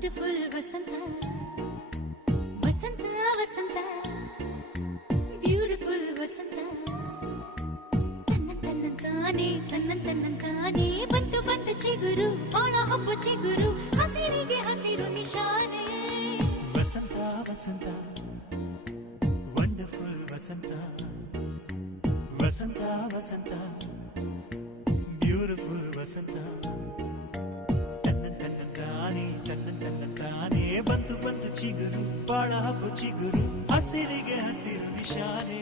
wonderful ವಸಂತ ವಸಂತ ವಸಂತ beautiful ವಸಂತ ತನ್ನಂತಾನೆ ಬಂತು ಬಂತು ಚಿಗುರು ಒಳ ಹಬ್ಬ ಚಿಗುರು ಹಸಿರಿಗೆ ಹಸಿರು ನಿಶಾನೆ ವಸಂತ ವಸಂತ ವಂಡರ್ಫುಲ್ ವಸಂತ ವಸಂತ ವಸಂತ ಬ್ಯೂಟಿಫುಲ್ ವಸಂತ ತನ್ನಂತಾನೆ ಬಂತು ಬಂತು ಚಿಗುರು ಬಾಳ ಹಬ್ಬ ಚಿಗುರು ಹಸಿರಿಗೆ ಹಸಿರು ನಿಶಾನೆ